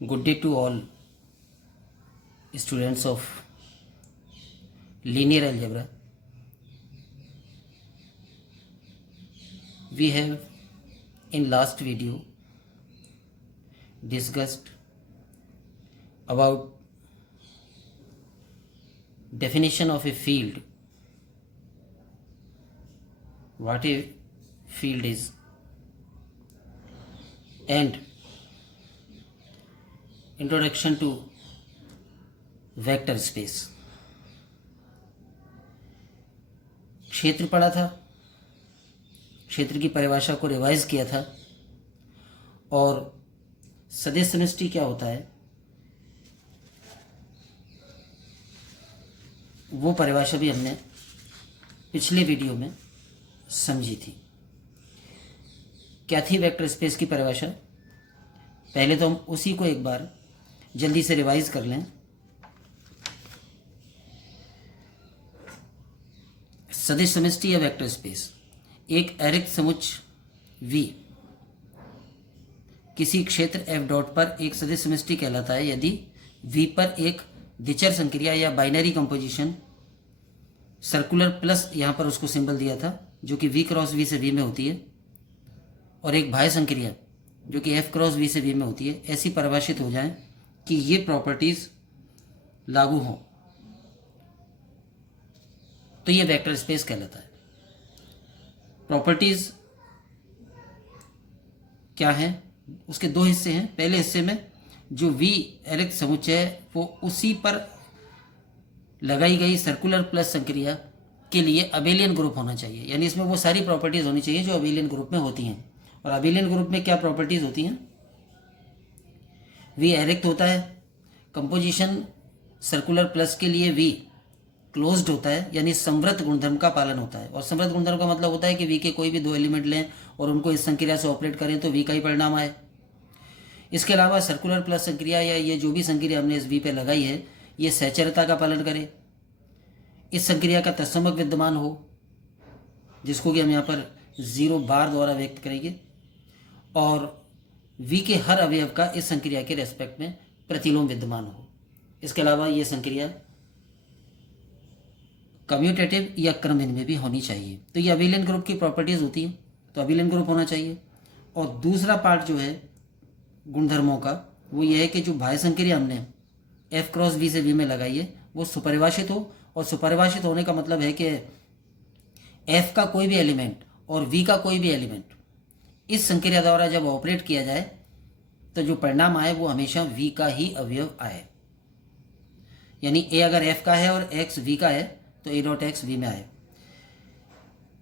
Good day to all students of linear algebra. We have in last video discussed about definition of a field, what a field is, and introduction to vector space. क्षेत्र पढ़ा था, क्षेत्र की परिभाषा को revise किया था और सदिश समष्टि क्या होता है वो परिभाषा भी हमने पिछले वीडियो में समझी थी. क्या थी वेक्टर स्पेस की परिभाषा? पहले तो हम उसी को एक बार जल्दी से रिवाइज कर लें. सदिश समष्टि या वेक्टर स्पेस एक अरिक्त समुच्चय V किसी क्षेत्र F डॉट पर एक सदिश समष्टि कहलाता है यदि V पर एक द्विचर संक्रिया या बाइनरी कंपोजिशन सर्कुलर प्लस, यहाँ पर उसको सिंबल दिया था, जो कि V क्रॉस V से V में होती है, और एक बाह्य संक्रिया जो कि F क्रॉस V से V में होती है, ऐसी परिभाषित हो जाए कि ये प्रॉपर्टीज लागू हों तो ये वेक्टर स्पेस कहलाता है. प्रॉपर्टीज क्या है? उसके दो हिस्से हैं. पहले हिस्से में जो V अरिक्त समुच्चय है वो उसी पर लगाई गई सर्कुलर प्लस संक्रिया के लिए अबेलियन ग्रुप होना चाहिए, यानी इसमें वो सारी प्रॉपर्टीज होनी चाहिए जो अबेलियन ग्रुप में होती हैं. और अबेलियन ग्रुप में क्या प्रॉपर्टीज होती हैं? V अरिक्त होता है, कंपोजिशन सर्कुलर प्लस के लिए V क्लोज्ड होता है, यानी समवर्त गुणधर्म का पालन होता है. और समवर्त गुणधर्म का मतलब होता है कि V के कोई भी दो एलिमेंट लें और उनको इस संक्रिया से ऑपरेट करें तो V का ही परिणाम आए. इसके अलावा सर्कुलर प्लस संक्रिया या ये जो भी संक्रिया हमने इस V पे लगाई है ये सहचरता का पालन करे, इस संक्रिया का तत्समक विद्यमान हो, जिसको कि हम यहाँ पर 0 बार द्वारा व्यक्त करेंगे, और V के हर अवयव का इस संक्रिया के रेस्पेक्ट में प्रतिलोम विद्यमान हो. इसके अलावा ये संक्रिया कम्यूटेटिव या क्रमहीन में भी होनी चाहिए. तो ये अबेलियन ग्रुप की प्रॉपर्टीज होती हैं, तो अबेलियन ग्रुप होना चाहिए. और दूसरा पार्ट जो है गुणधर्मों का वो ये है कि जो बाह्य संक्रिया हमने F क्रॉस V से V में लगाई है वो सुपरिभाषित हो. और सुपरिभाषित होने का मतलब है कि F का कोई भी एलिमेंट और V का कोई भी एलिमेंट इस संक्रिया द्वारा जब ऑपरेट किया जाए तो जो परिणाम आए वो हमेशा V का ही अवयव आए. यानी A अगर F का है और X V का है तो A डॉट एक्स V में आए.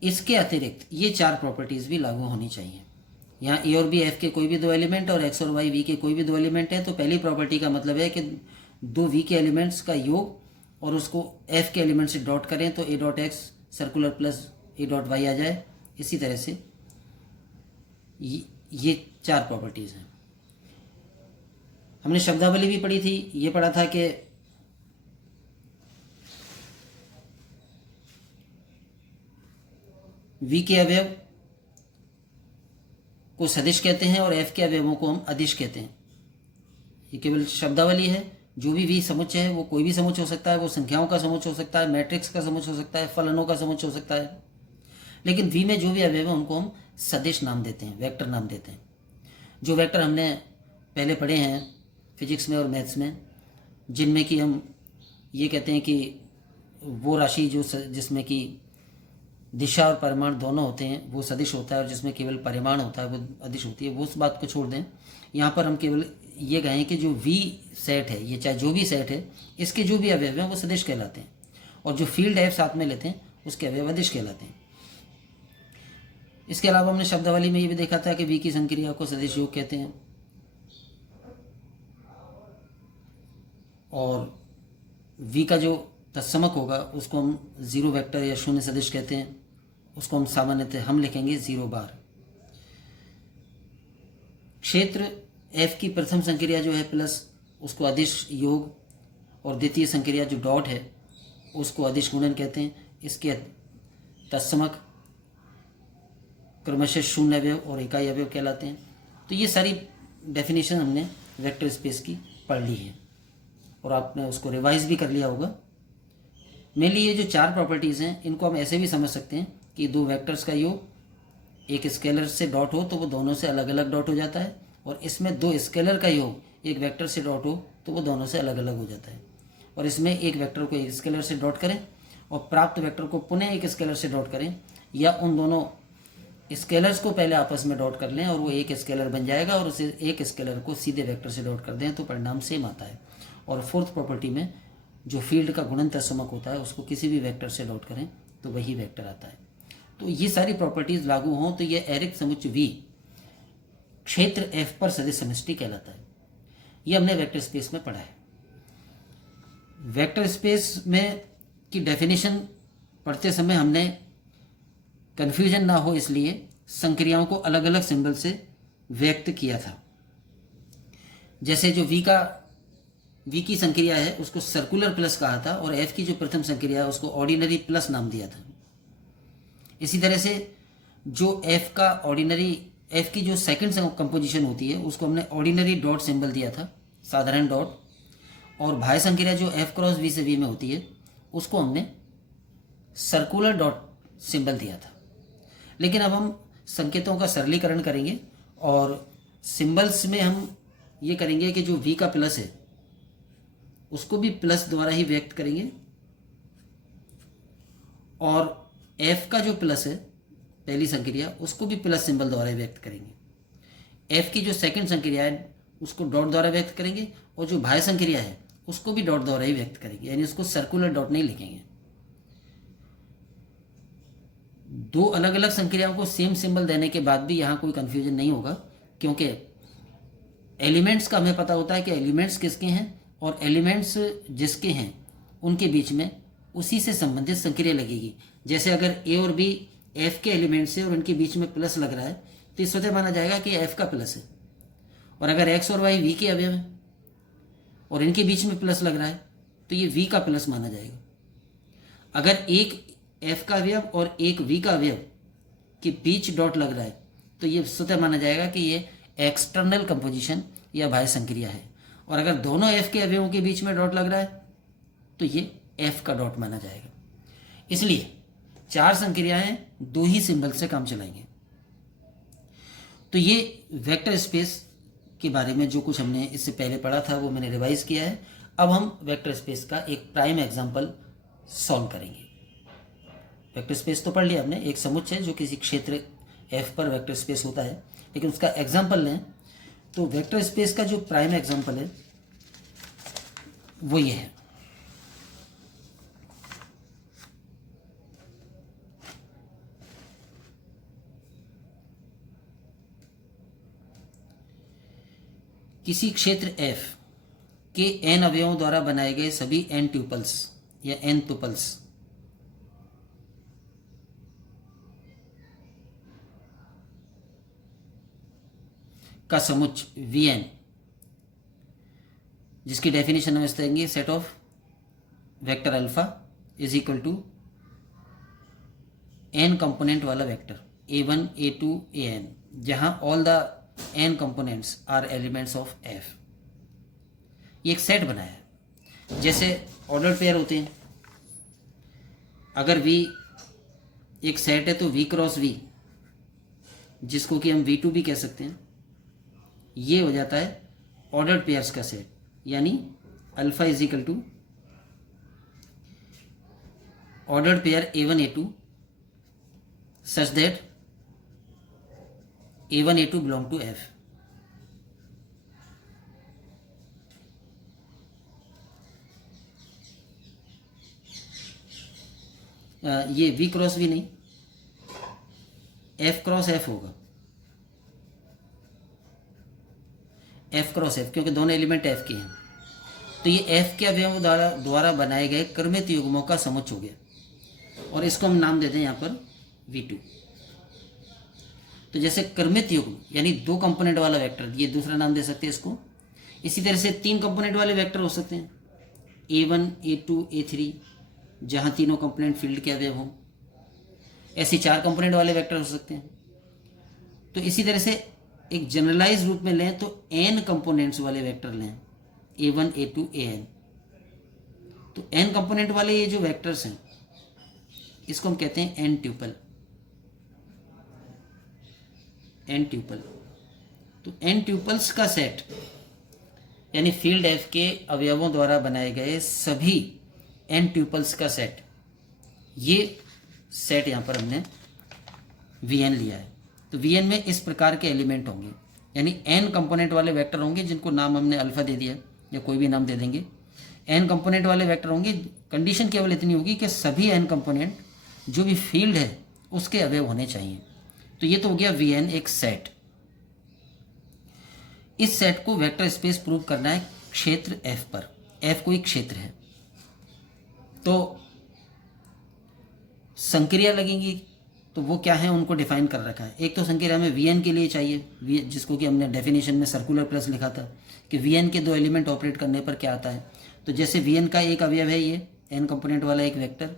इसके अतिरिक्त ये चार प्रॉपर्टीज भी लागू होनी चाहिए. यहाँ A और B F के कोई भी दो एलिमेंट और X और Y V के कोई भी दो एलिमेंट है, तो पहली प्रॉपर्टी का मतलब है कि दो V के एलिमेंट्स का योग और उसको F के एलिमेंट से डॉट करें तो A dot X circular plus A dot Y आ जाए. इसी तरह से ये चार प्रॉपर्टीज हैं. हमने शब्दावली भी पढ़ी थी. ये पढ़ा था कि V के अवयव को सदिश कहते हैं और F के अवयवों को हम अदिश कहते हैं. ये केवल शब्दावली है. जो भी V समुच्चय है वो कोई भी समुच्चय हो सकता है, वो संख्याओं का समुच्चय हो सकता है, मैट्रिक्स का समुच्चय हो सकता है, फलनों का समुच्चय हो सकता है. लेकिन V में जो भी अवयव है उनको हम सदिश नाम देते हैं, वेक्टर नाम देते हैं. जो वेक्टर हमने पहले पढ़े हैं फिजिक्स में और मैथ्स में, जिनमें कि हम ये कहते हैं कि वो राशि जो जिसमें कि दिशा और परिमाण दोनों होते हैं वो सदिश होता है, और जिसमें केवल परिमाण होता है वो अदिश होती है. वो उस बात को छोड़ दें. यहाँ पर हम केवल ये कहें कि जो V सेट है, ये चाहे जो भी सेट है, इसके जो भी अवयव हैं वो सदिश कहलाते हैं, और जो फील्ड F साथ में लेते हैं उसके अवयव अदिश कहलाते हैं. इसके अलावा हमने शब्दावली में ये भी देखा था कि V की संक्रिया को सदिश योग कहते हैं, और V का जो तत्समक होगा उसको हम जीरो वेक्टर या शून्य सदिश कहते हैं. उसको हम सामान्यतः हम लिखेंगे 0 बार. क्षेत्र F की प्रथम संक्रिया जो है प्लस, उसको अदिश योग, और द्वितीय संक्रिया जो डॉट है उसको अदिश गुणन कहते हैं. इसके तत्समक क्रमशः शून्य अवयव और इकाई अवयव कहलाते हैं. तो ये सारी डेफिनेशन हमने वेक्टर स्पेस की पढ़ ली है और आपने उसको रिवाइज भी कर लिया होगा। मेनली ये जो 4 प्रॉपर्टीज़ हैं इनको हम ऐसे भी समझ सकते हैं कि 2 वेक्टर्स का योग एक स्केलर से डॉट हो तो वो दोनों से अलग अलग डॉट हो जाता है, और इसमें 2 स्केलर का योग एक वेक्टर से डॉट हो तो वो दोनों से अलग अलग हो जाता है। और इसमें एक वेक्टर को एक स्केलर से डॉट करें और प्राप्त वेक्टर को पुनः एक स्केलर से डॉट करें, या उन दोनों स्केलर्स को पहले आपस में डॉट कर लें और वो एक स्केलर बन जाएगा, और उसे एक स्केलर को सीधे वेक्टर से डॉट कर दें तो परिणाम सेम आता है। और फोर्थ प्रॉपर्टी में जो फील्ड का गुणनफल समक होता है उसको किसी भी वेक्टर से डॉट करें तो वही वेक्टर आता है। तो ये सारी प्रॉपर्टीज लागू हों तो ये एरिक समुच्चय V क्षेत्र F पर सदिश समष्टि कहलाता है। ये हमने वेक्टर स्पेस में पढ़ा है। वेक्टर स्पेस में की डेफिनेशन पढ़ते समय हमने कन्फ्यूजन ना हो इसलिए संक्रियाओं को अलग अलग सिंबल से व्यक्त किया था। जैसे जो V की संक्रिया है उसको सर्कुलर प्लस कहा था, और F की जो प्रथम संक्रिया है उसको ऑर्डिनरी प्लस नाम दिया था। इसी तरह से जो F की जो सेकंड कंपोजिशन होती है उसको हमने ऑर्डिनरी डॉट सिंबल दिया था, साधारण डॉट, और भाज्य संक्रिया जो F क्रॉस V से V में होती है उसको हमने सर्कुलर डॉट सिंबल दिया था। लेकिन अब हम संकेतों का सरलीकरण करेंगे और सिंबल्स में हम ये करेंगे कि जो V का प्लस है उसको भी प्लस द्वारा ही व्यक्त करेंगे, और F का जो प्लस है पहली संक्रिया उसको भी प्लस सिंबल द्वारा ही व्यक्त करेंगे। F की जो सेकंड संक्रिया है उसको डॉट द्वारा व्यक्त करेंगे, और जो भाज्य संक्रिया है उसको भी डॉट द्वारा ही व्यक्त करेंगे, यानी उसको सर्कुलर डॉट नहीं लिखेंगे। 2 अलग अलग संक्रियाओं को सेम सिंबल देने के बाद भी यहाँ कोई कंफ्यूजन नहीं होगा, क्योंकि एलिमेंट्स का हमें पता होता है कि एलिमेंट्स किसके हैं, और एलिमेंट्स जिसके हैं उनके बीच में उसी से संबंधित संक्रिया लगेगी। जैसे अगर A और B F के एलिमेंट्स है और उनके बीच में प्लस लग रहा है तो इस स्वतः माना जाएगा कि F का प्लस है, और अगर X और Y V के अवयव हैं और इनके बीच में प्लस लग रहा है तो ये V का प्लस माना जाएगा। अगर एक F का अवयव और एक V का अवयव के बीच डॉट लग रहा है तो ये स्वतः माना जाएगा कि ये एक्सटर्नल कंपोजिशन या भाज्य संक्रिया है, और अगर दोनों F के अवयवों के बीच में डॉट लग रहा है तो ये F का डॉट माना जाएगा। इसलिए 4 संक्रियाएं 2 ही सिंबल से काम चलाएंगे। तो ये वेक्टर स्पेस के बारे में जो कुछ हमने इससे पहले पढ़ा था वो मैंने रिवाइज किया है। अब हम वेक्टर स्पेस का एक प्राइम एग्जांपल सॉल्व करेंगे। वेक्टर स्पेस तो पढ़ लिया हमने, एक समुच्चय जो किसी क्षेत्र F पर वेक्टर स्पेस होता है, लेकिन उसका एग्जांपल लें तो वेक्टर स्पेस का जो प्राइम एग्जांपल है वो ये है। किसी क्षेत्र F के n अवयवों द्वारा बनाए गए सभी n ट्यूपल्स या n टुपल्स का समुच्चय Vn, जिसकी डेफिनेशन हम इस तरह देंगे, set of vector alpha is equal to n component वाला वेक्टर a1 a2 an, जहां all the n components are elements of F। ये एक सेट बनाया है, जैसे ऑर्डर पेयर होते हैं। अगर V एक सेट है तो V क्रॉस V, जिसको कि हम V2 भी कह सकते हैं, ये हो जाता है ऑर्डर्ड पेयर्स का सेट, यानी alpha is equal to ordered pair a1 a2 such that a1 a2 belong to F। ये V क्रॉस V नहीं, F क्रॉस F होगा, F क्रॉस F, क्योंकि दोनों एलिमेंट F के हैं। तो ये F के अवयवों द्वारा बनाए गए क्रमित युग्मों का समुच्चय हो गया, और इसको हम नाम देते हैं यहाँ पर V2। तो जैसे क्रमित युग्म यानी 2 कंपोनेंट वाला वेक्टर, ये दूसरा नाम दे सकते हैं इसको। इसी तरह से 3 कंपोनेंट वाले वेक्टर हो सकते हैं, a1 a2 a3, जहाँ तीनों कंपोनेंट फील्ड के अवयव हों। ऐसे 4 कंपोनेंट वाले वेक्टर हो सकते हैं। तो इसी तरह से एक जनरलाइज रूप में लें तो n कंपोनेंट्स वाले वेक्टर लें, a1 a2 an। तो n कंपोनेंट वाले ये जो वेक्टर्स हैं इसको हम कहते हैं n ट्यूपल। n ट्यूपल तो n ट्यूपल्स का सेट यानी फील्ड f के अवयवों द्वारा बनाए गए सभी n ट्यूपल्स का सेट, ये सेट यहाँ पर हमने Vn लिया है। तो Vn में इस प्रकार के एलिमेंट होंगे, यानी n कंपोनेंट वाले वेक्टर होंगे जिनको नाम हमने अल्फा दे दिया या कोई भी नाम दे देंगे। n कंपोनेंट वाले वेक्टर होंगे, कंडीशन केवल इतनी होगी कि सभी n कंपोनेंट जो भी फील्ड है उसके अवयव होने चाहिए। तो ये तो हो गया Vn एक सेट। इस सेट को वेक्टर स्पेस प्रूव करना है क्षेत्र f पर। f कोई क्षेत्र है तो संक्रिया लगेंगी, तो वो क्या है उनको डिफाइन कर रखा है। एक तो संक्रिया हमें Vn के लिए चाहिए, जिसको कि हमने डेफिनेशन में सर्कुलर प्लस लिखा था कि Vn के दो एलिमेंट ऑपरेट करने पर क्या आता है। तो जैसे Vn का एक अवयव है ये n कंपोनेंट वाला एक वेक्टर,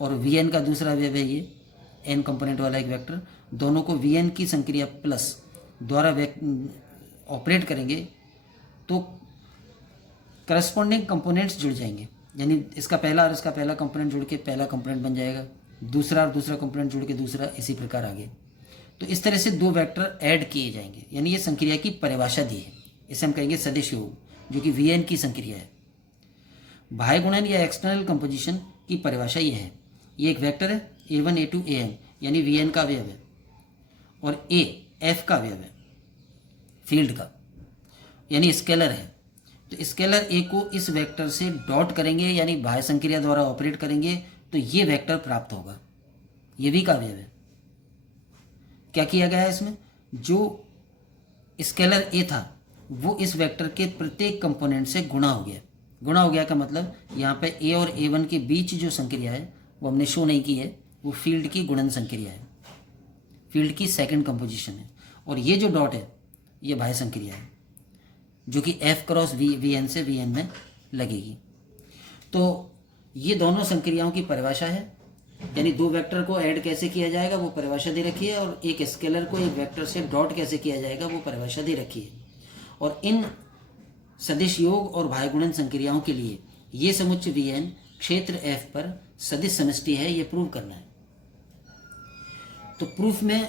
और Vn का दूसरा अवयव है ये n कंपोनेंट वाला एक वेक्टर, दोनों को Vn की संक्रिया प्लस द्वारा ऑपरेट करेंगे तो करस्पॉन्डिंग कंपोनेंट्स जुड़ जाएंगे, यानी इसका पहला और इसका पहला कंपोनेंट जुड़ के पहला कंपोनेंट बन जाएगा, दूसरा और दूसरा कंपोनेंट जुड़ के दूसरा, इसी प्रकार आगे। तो इस तरह से दो वेक्टर ऐड किए जाएंगे, यानी ये संक्रिया की परिभाषा दी है। इसे हम कहेंगे सदिश योग, जो कि Vn की संक्रिया है। बाह्य गुणन या एक्सटर्नल कंपोजिशन की परिभाषा ये है, ये एक वेक्टर है a1 a2 an, यानी Vn का अवयव है, और a f का अवयव है फील्ड का, यानी स्केलर है। तो स्केलर a को इस वेक्टर से डॉट करेंगे यानी बाह्य संक्रिया द्वारा ऑपरेट करेंगे तो ये वेक्टर प्राप्त होगा, ये v का अवयव है। क्या किया गया है इसमें, जो स्केलर a था वो इस वेक्टर के प्रत्येक कंपोनेंट से गुणा हो गया। गुणा हो गया का मतलब यहाँ पे a और a1 के बीच जो संक्रिया है वो हमने शो नहीं की है, वो फील्ड की गुणन संक्रिया है, फील्ड की सेकंड कंपोजिशन है। और ये जो डॉट है ये बाह्य संक्रिया है जो कि f क्रॉस Vn से Vn में लगेगी। तो ये दोनों संक्रियाओं की परिभाषा है, यानी दो वेक्टर को ऐड कैसे किया जाएगा वो परिभाषा दे रखी है, और एक स्केलर को एक वेक्टर से डॉट कैसे किया जाएगा वो परिभाषा दे रखी है। और इन सदिश योग और बाह्य गुणन संक्रियाओं के लिए ये समुच्चय Vn क्षेत्र f पर सदिश समष्टि है, ये प्रूव करना है। तो प्रूफ में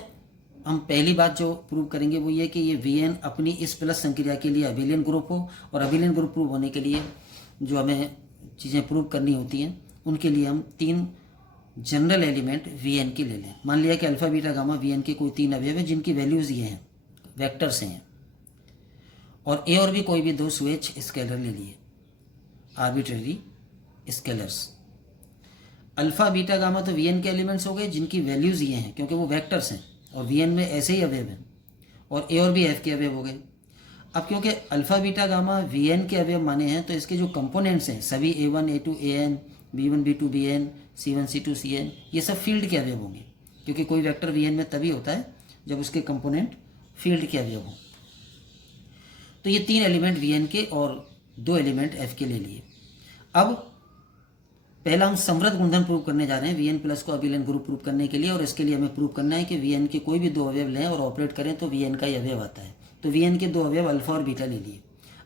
हम पहली बात जो प्रूव करेंगे वो ये कि ये Vn अपनी इस प्लस संक्रिया के लिए अबिलियन ग्रुप हो, और अबिलियन ग्रुप प्रूव होने के लिए जो हमें चीज़ें प्रूव करनी होती हैं उनके लिए हम तीन जनरल एलिमेंट Vn के ले लें। मान लिया कि अल्फा बीटा गामा Vn के कोई तीन अवयव हैं जिनकी वैल्यूज़ ये हैं, वेक्टर्स हैं, और a और b कोई भी दो स्वेच्छ स्केलर ले लिए, arbitrary scalars. Alpha beta gamma तो Vn के एलिमेंट्स हो गए जिनकी वैल्यूज़ ये हैं क्योंकि वो वेक्टर्स हैं, और Vn में ऐसे ही अवयव हैं, और a और b f के अवयव हो गए। अब क्योंकि अल्फा बीटा गामा Vn के अवयव माने हैं तो इसके जो कंपोनेंट्स हैं सभी a1 a2 an, b1 b2 bn, c1 c2 cn, ये सब फील्ड के अवयव होंगे, क्योंकि कोई वेक्टर Vn में तभी होता है जब उसके कंपोनेंट फील्ड के अवयव हों। तो ये तीन एलिमेंट Vn के और दो एलिमेंट f के ले लिए। अब पहला हम समृद्ध गुणधर्म प्रूव करने जा रहे हैं Vn प्लस को अबिलियन ग्रुप प्रूव करने के लिए, और इसके लिए हमें प्रूव करना है कि Vn के कोई भी दो अवयव लें और ऑपरेट करें तो Vn का ही अवयव आता है। तो Vn के दो अवयव अल्फा और बीटा ले लिए,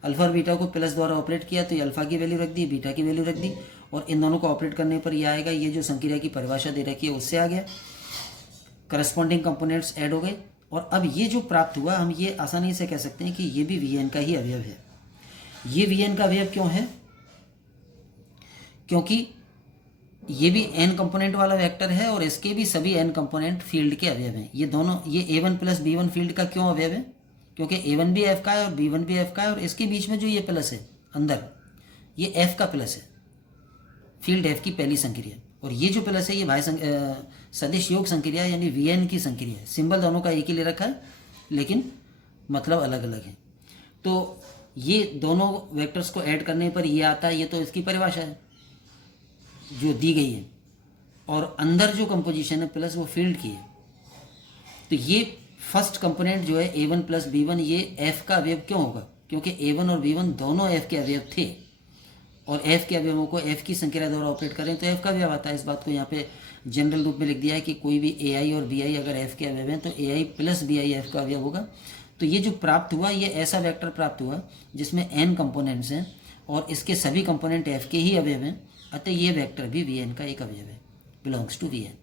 अल्फा और बीटा को प्लस द्वारा ऑपरेट किया तो ये अल्फा की वैल्यू रख दी, बीटा की वैल्यू रख दी, और इन दोनों को ऑपरेट करने पर ये आएगा, ये जो संक्रिया की परिभाषा दे रखी है उससे आ गया, करस्पॉन्डिंग कंपोनेंट्स ऐड हो गए। और अब ये जो प्राप्त हुआ हम ये आसानी से कह सकते हैं कि ये भी Vn का ही अवयव है। ये Vn का अवयव क्यों है, क्योंकि ये भी n कंपोनेंट वाला वेक्टर है और इसके भी सभी n कंपोनेंट फील्ड के अवयव हैं। ये दोनों, ये a1 प्लस b1 फील्ड का क्यों अवयव है, क्योंकि a1 भी f का है और b1 भी f का है, और इसके बीच में जो ये प्लस है अंदर, ये f का प्लस है, फील्ड f की पहली संक्रिया, और ये जो प्लस है ये सदिश योग संक्रिया यानी Vn की संक्रिया है। सिंबल दोनों का एक ही ले रखा है लेकिन मतलब अलग अलग है। तो ये दोनों वेक्टर्स को ऐड करने पर ये आता है, ये तो इसकी परिभाषा है जो दी गई है, और अंदर जो कंपोजिशन है प्लस वो फील्ड की है। तो ये फर्स्ट कंपोनेंट जो है a1 प्लस b1 ये f का अवयव क्यों होगा, क्योंकि a1 और b1 दोनों f के अवयव थे, और f के अवयवों को f की संक्रिया द्वारा ऑपरेट करें तो f का अवयव आता है। इस बात को यहाँ पे जनरल रूप में लिख दिया है कि कोई भी ए आई और बी आई अगर एफ के अवयव हैं तो ए आई प्लस बी आई एफ का अवयव होगा। तो ये जो प्राप्त हुआ ये ऐसा वेक्टर प्राप्त हुआ जिसमें एन कंपोनेंट्स हैं और इसके सभी कंपोनेंट एफ के ही अवयव हैं, अतः ये वेक्टर भी वी एन का एक अवयव है, बिलोंग्स टू वी एन।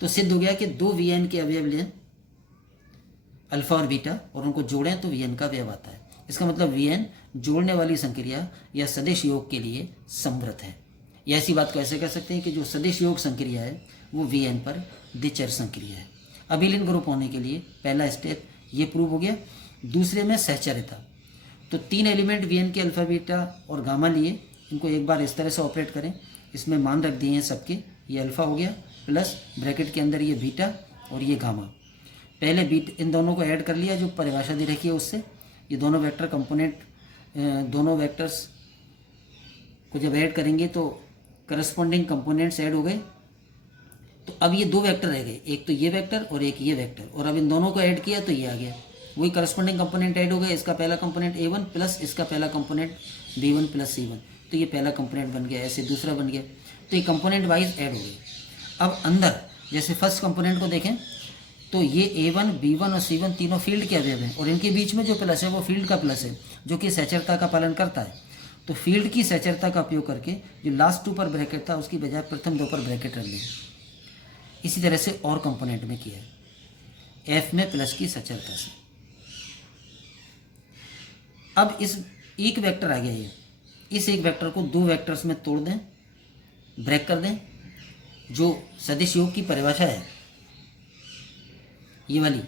तो सिद्ध हो गया कि दो वी एन के अवयव लें अल्फा और बीटा और उनको जोड़ें तो वी एन का अवयव आता है। इसका मतलब वी एन जोड़ने वाली संक्रिया या सदिश योग के लिए समृद्ध है। या ऐसी बात को ऐसे कह सकते हैं कि जो सदिश योग संक्रिया है वो वी एन पर द्विचर संक्रिया है। अभिलीन ग्रुप होने के लिए पहला स्टेप ये प्रूव हो गया। दूसरे में सहचर्यता। तो 3 एलिमेंट वी एन के अल्फा बीटा और गामा लिए, इनको एक बार इस तरह से ऑपरेट करें, इसमें मान रख दिए हैं सबके, ये अल्फा हो गया प्लस ब्रैकेट के अंदर ये बीटा और ये गामा। पहले बीट इन दोनों को ऐड कर लिया जो परिभाषा दे रखी है उससे, ये दोनों वेक्टर कंपोनेंट दोनों वेक्टर्स को जब ऐड करेंगे तो करस्पॉन्डिंग कंपोनेंट्स ऐड हो गए। तो अब ये 2 वेक्टर रह गए, एक तो ये वेक्टर और एक ये वेक्टर, और अब इन दोनों को ऐड किया तो ये आ गया, वही करस्पॉन्डिंग कंपोनेंट ऐड हो गए। इसका पहला कंपोनेंट a1 प्लस इसका पहला कंपोनेंट b1 प्लस c1, तो ये पहला कंपोनेंट बन गया, ऐसे दूसरा बन गया, तो ये कंपोनेंट वाइज ऐड हो गए। अब अंदर जैसे फर्स्ट कंपोनेंट को देखें तो ये a1 b1 और c1 तीनों फील्ड के अवयव हैं और इनके बीच में जो प्लस है वो फील्ड का प्लस है जो कि सहचरता का पालन करता है। तो फील्ड की सहचरता का उपयोग करके जो लास्ट 2 पर ब्रैकेट था उसकी बजाय प्रथम 2 पर ब्रैकेट रख लिया। इसी तरह से और कंपोनेंट में किया है एफ में प्लस की सहचरता से। अब इस एक वेक्टर आ गया, ये इस एक वेक्टर को 2 वेक्टर्स में तोड़ दें, ब्रेक कर दें। जो सदिश योग की परिभाषा है ये वाली,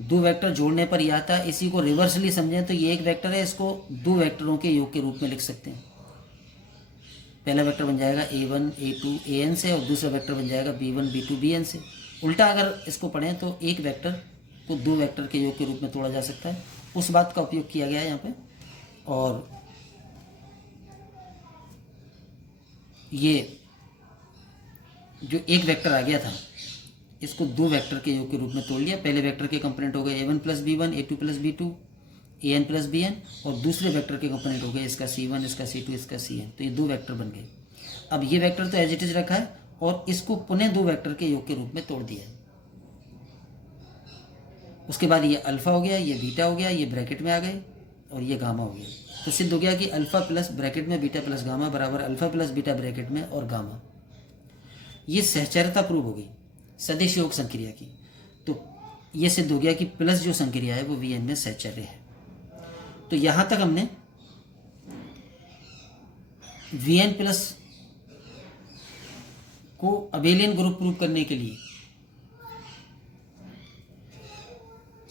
2 वेक्टर जोड़ने पर यह आता है, इसी को रिवर्सली समझें तो ये एक वेक्टर है, इसको 2 वेक्टरों के योग के रूप में लिख सकते हैं। पहला वेक्टर बन जाएगा a1 a2 an से और दूसरा वेक्टर बन जाएगा b1 b2 bn से। उल्टा अगर इसको पढ़ें तो एक वेक्टर को 2 वेक्टर के योग के रूप में तोड़ा जा सकता है, उस बात का उपयोग किया गया है यहाँ पे। और ये जो एक वेक्टर आ गया था इसको 2 वेक्टर के योग के रूप में तोड़ लिया। पहले वेक्टर के कंपोनेंट हो गए a1 plus b1 a2 plus b2 an plus bn, और दूसरे वेक्टर के कंपोनेंट हो गए इसका c1 इसका c2 इसका cn, तो ये 2 वेक्टर बन गए। अब ये वेक्टर तो एज इट इज रखा है और इसको पुनः 2 वेक्टर के योग के रूप में तोड़ दिया है। उसके बाद ये अल्फा हो गया, ये बीटा हो गया, ये ब्रैकेट में आ गए और ये गामा हो गया। तो सिद्ध हो गया कि अल्फा प्लस ब्रैकेट में बीटा प्लस गामा बराबर अल्फा प्लस बीटा ब्रैकेट में और गामा। ये सहचर्यता प्रूव हो गई सदिश योग संक्रिया की। तो ये सिद्ध हो गया कि प्लस जो संक्रिया है वो वी एन में सहचर्य है। तो यहां तक हमने वी एन प्लस को अबेलियन ग्रुप प्रूव करने के लिए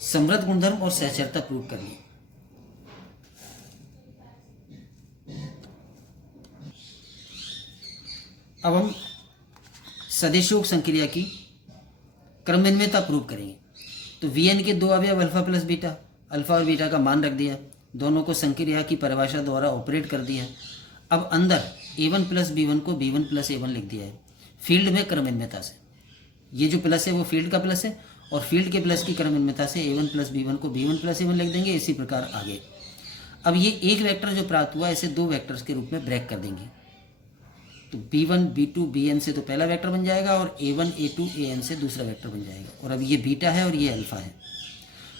समृद्ध गुणधर्म और सहचर्यता प्रूव कर ली। अब हम सदिश योग संक्रिया की क्रमन्वयता प्रूव करेंगे। तो वी एन के 2 अवयव अल्फा प्लस बीटा, अल्फा और बीटा का मान रख दिया, दोनों को संक्रिया की परिभाषा द्वारा ऑपरेट कर दिया। अब अंदर a1 प्लस b1 को b1 प्लस a1 लिख दिया है फील्ड में क्रमन्वयता से। ये जो प्लस है वो फील्ड का प्लस है और फील्ड के प्लस की क्रमन्वयता से a1 प्लस b1 को b1 प्लस a1 लिख देंगे। इसी प्रकार आगे। अब ये एक वेक्टर जो प्राप्त हुआ इसे 2 वेक्टर्स के रूप में ब्रेक कर देंगे। तो b1 b2 bn से तो पहला वेक्टर बन जाएगा और a1 a2 an से दूसरा वेक्टर बन जाएगा। और अब ये बीटा है और ये अल्फा है,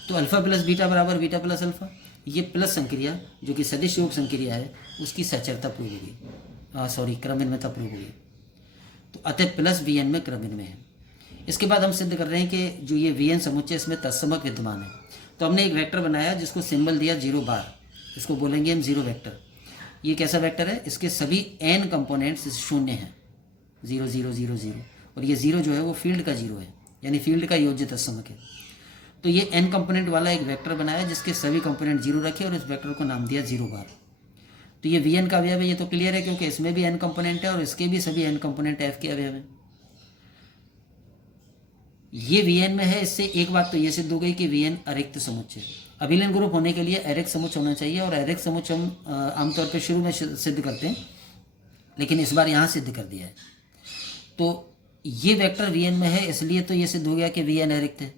तो अल्फा प्लस बीटा बराबर बीटा प्लस अल्फा। ये प्लस संक्रिया जो कि सदिश योग संक्रिया है उसकी सहचर्यता प्रूव हो गई, क्रमन्वयता प्रूव हो गई। तो अतः प्लस वी एन में क्रमन्वय है। इसके बाद हम सिद्ध कर रहे हैं कि जो ये वी एन समुच्चय इसमें तत्समक विद्यमान है। तो हमने एक वेक्टर बनाया जिसको सिंबल दिया 0 बार, इसको बोलेंगे हम 0 वेक्टर। ये कैसा वेक्टर है, इसके सभी n कंपोनेंट्स शून्य हैं, 0 0 0 0, और ये 0 जो है वो फील्ड का 0 है, यानी फील्ड का योज्य तत्समक है। तो ये n कंपोनेंट वाला एक वेक्टर बनाया जिसके सभी कंपोनेंट 0 रखे और इस वेक्टर को नाम दिया 0 बार। तो ये वी एन का अवयव है, ये तो क्लियर है क्योंकि इसमें भी n कंपोनेंट है और इसके भी सभी n कंपोनेंट f के अवयव हैं। ये वी एन में है, इससे एक बात तो ये सिद्ध हो गई कि वी एन अरिक्त समुच्चय। अभिलयन ग्रुप होने के लिए अरिक्त समुच्चय होना चाहिए और अरिक्त समुच्चय हम आमतौर पर शुरू में सिद्ध करते हैं, लेकिन इस बार यहाँ सिद्ध कर दिया है। तो ये वेक्टर वी एन में है इसलिए तो ये सिद्ध हो गया कि वी एन अरिक्त है।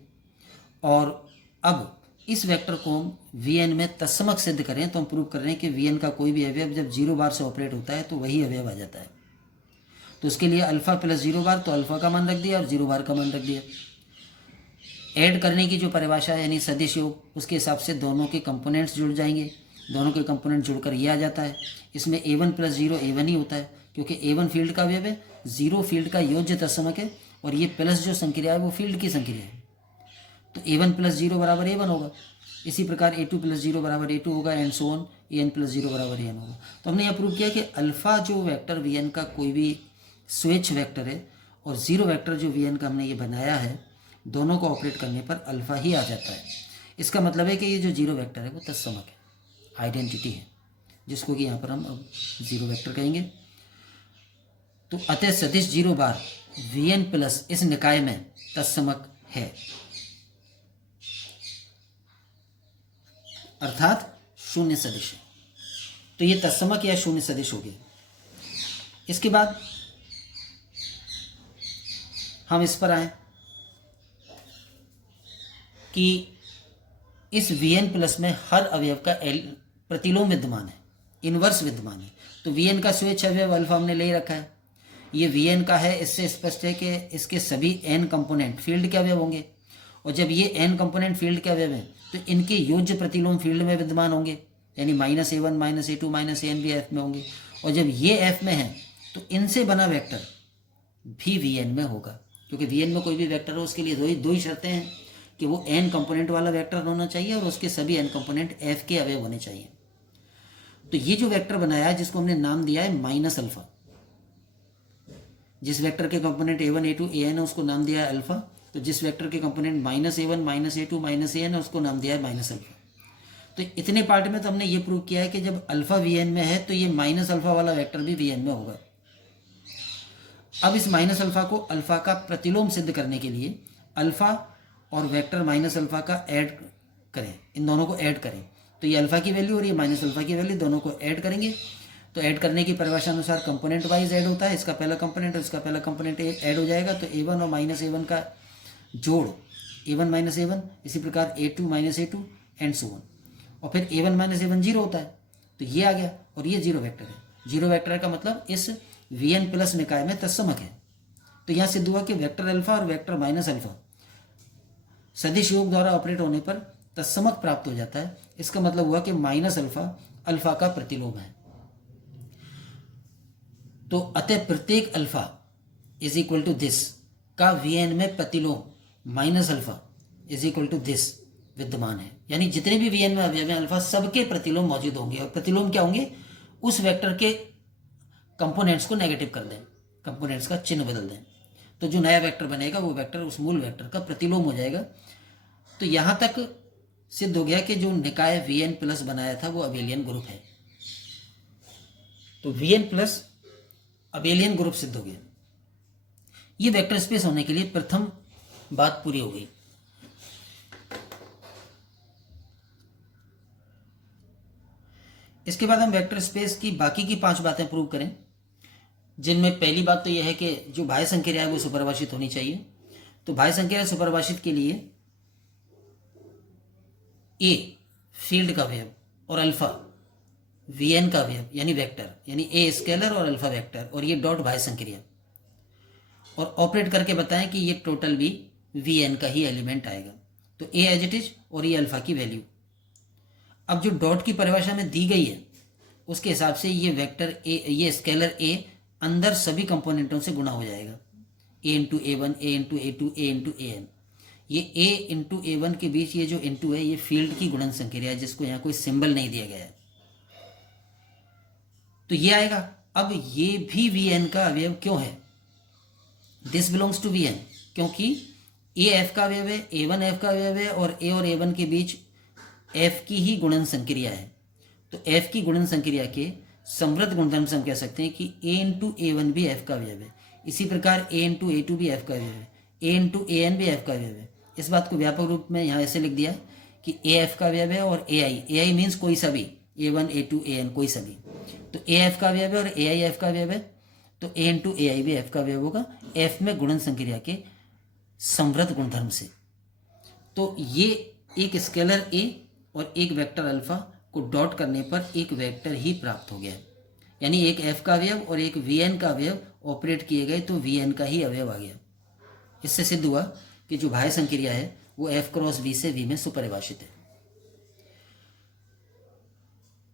और अब इस वेक्टर को हम वी एन में तत्समक सिद्ध करें तो हम प्रूव कर रहे हैं कि वी एन का कोई भी अवयव जब 0 बार से ऑपरेट होता है तो वही अवयव आ जाता है। तो उसके लिए अल्फ़ा प्लस 0 बार, तो अल्फ़ा का मान रख दिया और 0 बार का मान रख दिया। ऐड करने की जो परिभाषा है यानी सदिश योग, उसके हिसाब से दोनों के कंपोनेंट्स जुड़ जाएंगे, दोनों के कंपोनेंट जुड़कर ये आ जाता है। इसमें a1 प्लस 0 a1 ही होता है, क्योंकि a1 फील्ड का अवयव है, 0 फील्ड का योज्य तत्समक है, और ये प्लस जो संक्रिया है वो फील्ड की संक्रिया है, तो a1 प्लस 0 बराबर a1 होगा। इसी प्रकार a2 प्लस 0 बराबर a2 होगा, and so on, an plus 0 बराबर an होगा। तो हमने यह प्रूव किया कि अल्फ़ा जो वेक्टर vn का कोई भी स्वेच्छ वेक्टर है, और 0 वेक्टर जो vn का हमने ये बनाया है, दोनों को ऑपरेट करने पर अल्फ़ा ही आ जाता है। इसका मतलब है कि ये जो 0 वेक्टर है वो तत्समक है, आइडेंटिटी है, जिसको कि यहाँ पर हम अब 0 वेक्टर कहेंगे। तो अतः सदिश 0 बार vn प्लस इस निकाय में तत्समक है, अर्थात शून्य सदिश है। तो ये तत्समक या शून्य सदिश हो गया। इसके बाद हम इस पर आए कि इस vn प्लस में हर अवयव का प्रतिलोम विद्यमान है, इनवर्स विद्यमान है। तो vn का स्वेच्छ अवयव अल्फा हमने ले रखा है, ये vn का है, इससे स्पष्ट है कि इसके सभी n कंपोनेंट फील्ड के अवयव होंगे, और जब ये n कंपोनेंट फील्ड के अवयव हैं तो इनके योज्य प्रतिलोम फील्ड में विद्यमान होंगे, यानी -a1 -a2 -an भी f में होंगे, और जब ये f में है तो इनसे बना वेक्टर भी vn में होगा, क्योंकि vn में कोई भी वेक्टर हो उसके लिए दो ही शर्तें हैं कि वो n कंपोनेंट वाला वेक्टर होना चाहिए और उसके सभी n कंपोनेंट f के अवयव होने चाहिए। तो ये जो वेक्टर बनाया है जिसको हमने नाम दिया है माइनस अल्फा, जिस वेक्टर के कंपोनेंट a1 a2 an है उसको नाम दिया है अल्फा, तो जिस वेक्टर के कंपोनेंट -a1 -a2 -an है उसको नाम दिया है माइनस अल्फा। तो इतने पार्ट में तो हमने ये प्रूव किया है कि जब अल्फा vn में है तो ये माइनस अल्फा वाला वेक्टर भी vn में होगा। अब इस माइनस अल्फा को अल्फा का प्रतिलोम सिद्ध करने के लिए अल्फा और वेक्टर माइनस अल्फा का ऐड करें, इन दोनों को ऐड करें, तो ये अल्फा की वैल्यू और ये माइनस अल्फा की वैल्यू दोनों को ऐड करेंगे। तो ऐड करने की परिभाषा अनुसार कंपोनेंट वाइज ऐड होता है, इसका पहला कंपोनेंट और इसका पहला कंपोनेंट ऐड हो जाएगा, तो a1 और -a1 का जोड़ a1 -a1, इसी प्रकार a2 -a2 and so on, और फिर a1 -a1 जीरो होता है, तो ये आ गया, और ये जीरो वेक्टर है। जीरो वेक्टर का मतलब इस vn प्लस निकाय में तत्समक है। तो यहाँ सिद्ध हुआ कि वेक्टर अल्फा और वेक्टर माइनस अल्फा सदिश योग द्वारा ऑपरेट होने पर तत्समक प्राप्त हो जाता है। इसका मतलब हुआ कि माइनस अल्फा अल्फा का प्रतिलोम है। तो अतः प्रत्येक alpha is equal to this का vn में प्रतिलोम minus alpha is equal to this विद्यमान है, यानी जितने भी vn में अवयव हैं अल्फा सबके प्रतिलोम मौजूद होंगे, और प्रतिलोम क्या होंगे, उस वेक्टर के कंपोनेंट्स को नेगेटिव कर दें, कंपोनेंट्स का चिन्ह बदल दें, तो जो नया वेक्टर बनेगा वो वेक्टर उस मूल वेक्टर का प्रतिलोम हो जाएगा। तो यहाँ तक सिद्ध हो गया कि जो निकाय vn प्लस बनाया था वो अबेलियन ग्रुप है। तो vn प्लस अबेलियन ग्रुप सिद्ध हो गया। ये वेक्टर स्पेस होने के लिए प्रथम बात पूरी हो गई। इसके बाद हम वेक्टर स्पेस की बाकी की 5 बातें प्रूव करें, जिनमें पहली बात तो यह है कि जो बाह्य संक्रिया है वो सुपरिभाषित होनी चाहिए। तो बाह्य संक्रिया सुपरिभाषित के लिए ए फील्ड का अवयव और अल्फा vn का अवयव यानी वेक्टर, यानी ए स्केलर और अल्फा वेक्टर, और ये डॉट बाह्य संक्रिया, और ऑपरेट करके बताएं कि ये टोटल भी vn का ही एलिमेंट आएगा। तो ए एज इट इज और ये अल्फा की वैल्यू। अब जो डॉट की परिभाषा में दी गई है उसके हिसाब से ये वेक्टर ए, ये स्केलर ए अंदर सभी कंपोनेंटों से गुणा हो जाएगा, a into a1 a into a2 a into an। ये a इंटू a1 के बीच ये जो इंटू है ये फील्ड की गुणन संक्रिया है, जिसको यहाँ कोई सिंबल नहीं दिया गया है, तो ये आएगा। अब ये भी vn का अवयव क्यों है, दिस बिलोंग्स टू vn, क्योंकि a f का अवयव है, a1 f का अवयव है, और a और a1 के बीच f की ही गुणन संक्रिया है। तो f की गुणन संक्रिया के समृद्ध गुणधर्म से हम कह सकते हैं कि a इंटू a1 भी f का अवयव है, इसी प्रकार a इंटू a2 भी f का अवयव है, a इंटू an भी f का अवयव है। इस बात को व्यापक रूप में यहाँ ऐसे लिख दिया कि a f का अवयव है और ai मीन्स कोई सा भी, a1 a2 an कोई सा भी, तो a f का अवयव है और ai f का अवयव है, तो a इंटू ai भी f का अवयव होगा f में गुणन संक्रिया के समृद्ध गुणधर्म से। तो ये एक स्केलर a और एक वेक्टर अल्फा को डॉट करने पर एक वेक्टर ही प्राप्त हो गया, यानी एक f का अवयव और एक vn का अवयव ऑपरेट किए गए तो वी एन का ही अवयव आ गया। इससे सिद्ध हुआ कि जो बाह्य संक्रिया है वो एफ क्रॉस वी से वी में सुपरिभाषित है।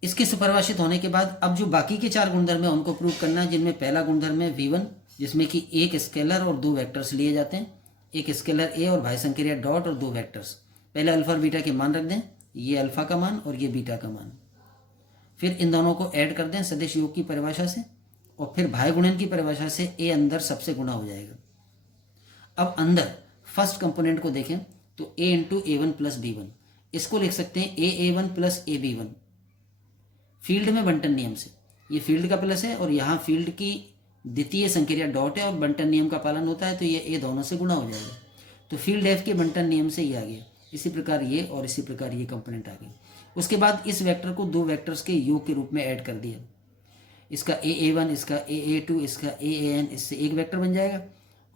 इसके सुपरिभाषित होने के बाद अब जो बाकी के 4 गुणधर्म है उनको प्रूव करना है, जिनमें पहला गुणधर्म है V1, जिसमें कि एक स्केलर और 2 वेक्टर्स लिए जाते हैं। एक स्केलर ए और बाह्य संक्रिया डॉट और 2 वेक्टर्स। पहले अल्फा और बीटा के मान रख दें, ये अल्फा का मान और ये बीटा का मान। फिर इन दोनों को ऐड कर दें सदिश योग की परिभाषा से, और फिर बाह्य गुणन की परिभाषा से ए अंदर सबसे गुणा हो जाएगा। अब अंदर फर्स्ट कंपोनेंट को देखें तो a into A1 plus B1, इसको लिख सकते हैं A1 प्लस AB1 फील्ड में बंटन नियम से। ये फील्ड का प्लस है और यहाँ फील्ड की द्वितीय संक्रिया डॉट है और बंटन नियम का पालन होता है, तो ये ए दोनों से गुणा हो जाएगा। तो फील्ड एफ के बंटन नियम से ये आ गया। इसी प्रकार ये और इसी प्रकार ये कंपोनेंट आ गई। उसके बाद इस वेक्टर को 2 वेक्टर्स के योग के रूप में ऐड कर दिया। इसका AA1, इसका AA2, इसका AAN, इससे एक वेक्टर बन जाएगा,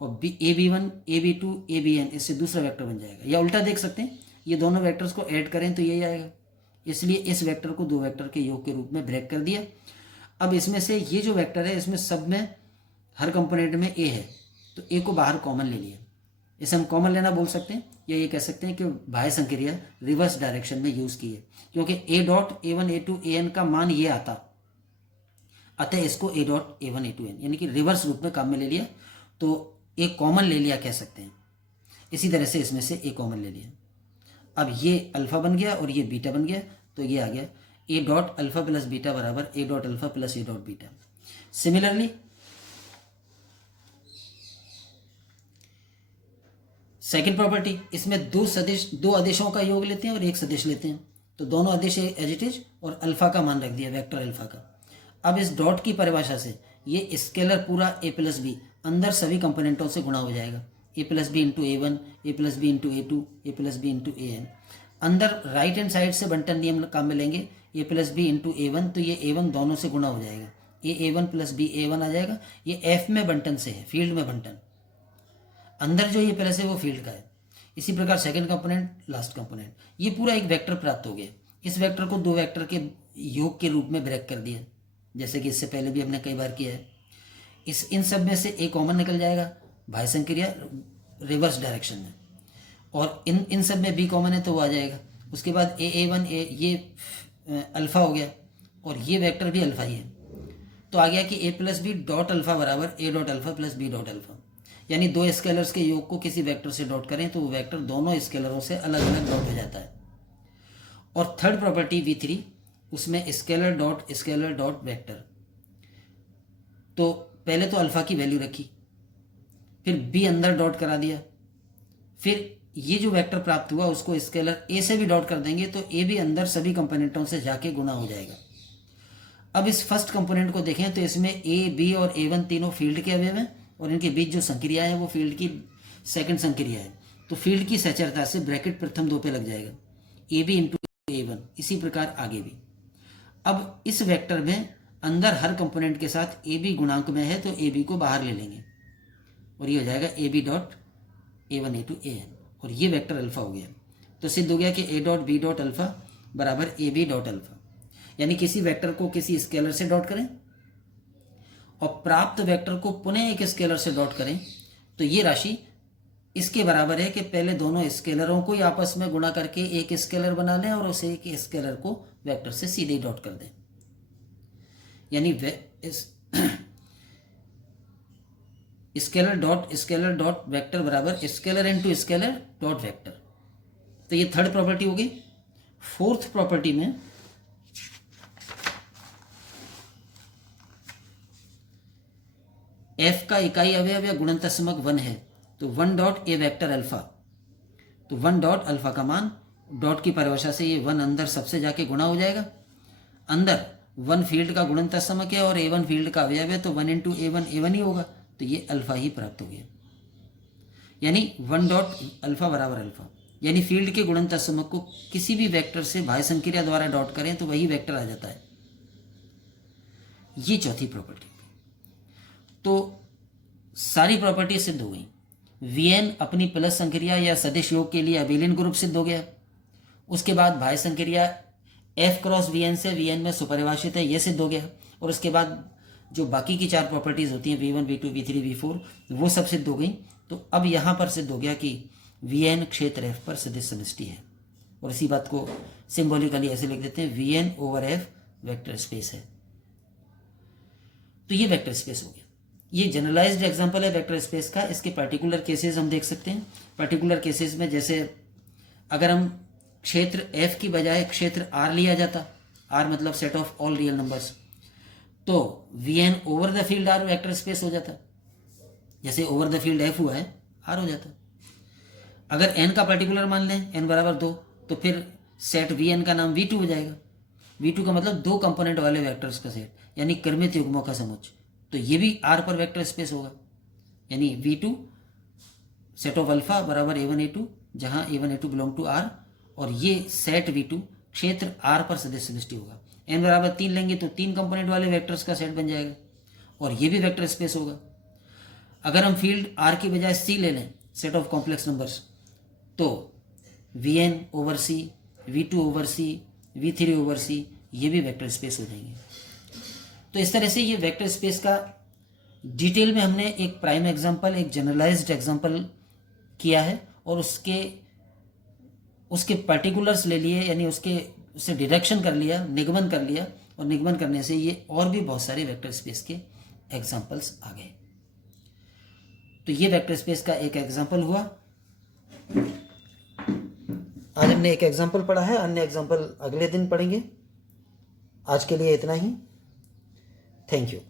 और AB1, AB2, ABN इससे दूसरा वेक्टर बन जाएगा। या उल्टा देख सकते हैं, ये दोनों वेक्टर्स को ऐड करें तो यही आएगा। इसलिए इस वेक्टर को 2 वेक्टर के योग के रूप में ब्रेक कर दिया। अब इसमें से ये जो वेक्टर है इसमें सब में हर कंपोनेंट में ए है, तो ए को बाहर कॉमन ले लिया। इसे हम कॉमन लेना बोल सकते हैं, या ये कह सकते हैं कि बाह्य संक्रिया रिवर्स डायरेक्शन में यूज की है, क्योंकि ए डॉट A1 A2 AN का मान ये आता, अतः इसको ए डॉट A1 A2 AN यानी कि रिवर्स रूप में काम में ले लिया, तो ए कॉमन ले लिया कह सकते हैं। इसी तरह से इसमें से ए कॉमन ले लिया। अब ये अल्फा बन गया और ये बीटा बन गया, तो ये आ गया A dot alpha plus beta बराबर A dot alpha plus A dot beta. Similarly second property, इसमें दो आदेशों का योग लेते हैं और एक सदिश लेते हैं, तो दोनों आदेश एज इट इज और अल्फा का मान रख दिया, वेक्टर अल्फा का। अब इस डॉट की परिभाषा से ये स्केलर पूरा ए प्लस बी अंदर सभी कंपोनेंटों से गुणा हो जाएगा। A plus B into A1, A plus B into A2, A plus B into AN। अंदर राइट हैंड साइड से बंटन नियम काम में लेंगे, ए प्लस बी इंटू A1, तो ये A1 दोनों से गुणा हो जाएगा। A1 प्लस बी A1 आ जाएगा। ये एफ में बंटन से है, फील्ड में बंटन, अंदर जो ये प्लस है वो फील्ड का है। इसी प्रकार सेकंड कंपोनेंट, लास्ट कंपोनेंट, ये पूरा एक वेक्टर प्राप्त हो गया। इस वेक्टर को 2 वेक्टर के योग के रूप में ब्रेक कर दिया, जैसे कि इससे पहले भी हमने कई बार किया है। इन सब में से ए कॉमन निकल जाएगा, बाह्य संक्रिया रिवर्स डायरेक्शन में, और इन सब में बी कॉमन है तो वो आ जाएगा। उसके बाद A1 ये अल्फा हो गया और ये वेक्टर भी अल्फा ही है, तो आ गया कि A plus B dot alpha बराबर A dot alpha plus B dot alpha. यानी 2 स्केलर्स के योग को किसी वेक्टर से डॉट करें तो वो वेक्टर दोनों स्केलरों से अलग अलग डॉट हो जाता है। और थर्ड प्रॉपर्टी V3, उसमें स्केलर डॉट वेक्टर। तो पहले तो अल्फा की वैल्यू रखी, फिर बी अंदर डॉट करा दिया, फिर ये जो वेक्टर प्राप्त हुआ उसको स्केलर ए से भी डॉट कर देंगे तो ए भी अंदर सभी कंपोनेंटों से जाके गुणा हो जाएगा। अब इस फर्स्ट कंपोनेंट को देखें तो इसमें ए बी और A1 तीनों फील्ड के अवयव हैं, और इनके बीच जो संक्रिया है वो फील्ड की सेकंड संक्रिया है, तो फील्ड की सचरता से ब्रैकेट प्रथम 2 पे लग जाएगा, ए बी इंटू A1। इसी प्रकार आगे भी। अब इस वेक्टर में अंदर हर कंपोनेंट के साथ ए बी गुणांक में है, तो ए बी को बाहर ले लेंगे और ये हो जाएगा A B dot A1 A2 AN, और ये वेक्टर अल्फा हो गया। तो सिद्ध हो गया कि A dot B dot alpha बराबर ए बी डॉट अल्फा। यानी किसी वेक्टर को किसी स्केलर से डॉट करें और प्राप्त वेक्टर को पुनः एक स्केलर से डॉट करें, तो ये राशि इसके बराबर है कि पहले दोनों स्केलरों को ही आपस में गुणा करके एक स्केलर बना लें और उसे एक स्केलर को वेक्टर से सीधे डॉट कर दें। यानी स्केलर डॉट वेक्टर बराबर scalar into scaler dot vector. तो ये थर्ड प्रॉपर्टी हो गई। फोर्थ प्रॉपर्टी में एफ का इकाई अवयव या गुणनतस्मक 1 है, तो 1 डॉट ए वेक्टर अल्फा, तो 1 डॉट अल्फा का मान, डॉट की परिभाषा से ये 1 अंदर सबसे जाके गुणा हो जाएगा। अंदर 1 फील्ड का गुणनतस्मक है और A1 फील्ड का अवयव है, तो 1 इंटू A1 A1 ही होगा, तो ये अल्फा ही प्राप्त हो गया। यानी 1 डॉट अल्फा बराबर अल्फा, यानी फील्ड के गुणनतस्मक को किसी भी वेक्टर से बाह्य संक्रिया द्वारा डॉट करें तो वही वेक्टर आ जाता है। ये चौथी प्रॉपर्टी। तो सारी प्रॉपर्टी सिद्ध हो गई। Vn अपनी प्लस संक्रिया या सदिश योग के लिए अबेलियन ग्रुप सिद्ध हो गया। उसके बाद बाह्य संक्रिया F क्रॉस Vn से Vn में सुपरिभाषित है, यह सिद्ध हो गया। और उसके बाद जो बाकी की 4 प्रॉपर्टीज़ होती हैं V1, V2, V3, V4 वो सब सिद्ध हो गई। तो अब यहाँ पर सिद्ध हो गया कि Vn क्षेत्र F पर सदिश समष्टि है। और इसी बात को सिंबॉलिकली ऐसे लिख देते हैं, Vn over F vector space है। तो ये वेक्टर स्पेस हो गया। ये जनरलाइज्ड एग्जांपल है वेक्टर स्पेस का। इसके पर्टिकुलर केसेस हम देख सकते हैं। पर्टिकुलर केसेस में जैसे अगर हम क्षेत्र F की बजाय क्षेत्र R लिया जाता, R मतलब set of all real numbers, तो Vn over the field R vector space हो जाता। जैसे ओवर द फील्ड F हुआ है, R हो जाता। अगर n का पर्टिकुलर मान लें, n बराबर 2, तो फिर सेट Vn का नाम V2 हो जाएगा। V2 का मतलब 2 कंपोनेंट वाले वेक्टर्स का सेट, यानी क्रमित युग्मों का समुच्चय। तो ये भी R पर वेक्टर स्पेस होगा, यानी V2 सेट ऑफ अल्फा बराबर A1 A2, जहाँ A1 A2 belong to R, और ये सेट V2 क्षेत्र R पर सदिश समष्टि होगा। n बराबर 3 लेंगे तो 3 कंपोनेंट वाले वेक्टर्स का सेट बन जाएगा, और ये भी वेक्टर स्पेस होगा। अगर हम फील्ड R की बजाय C ले लें, सेट ऑफ कॉम्प्लेक्स नंबर्स, तो Vn over C, V2 over C, V3 over C, ये भी वेक्टर स्पेस हो जाएंगे। तो इस तरह से ये वेक्टर स्पेस का डिटेल में हमने एक प्राइम एग्जांपल, एक जनरलाइज्ड एग्जांपल किया है, और उसके पर्टिकुलर्स ले लिए, यानी उससे डिडक्शन कर लिया, निगमन कर लिया, और निगमन करने से ये और भी बहुत सारे वेक्टर स्पेस के एग्जांपल्स आ गए। तो ये वेक्टर स्पेस का एक एग्जांपल हुआ। आज हमने एक एग्जांपल पढ़ा है, अन्य एग्जांपल अगले दिन पढ़ेंगे। आज के लिए इतना ही। Thank you.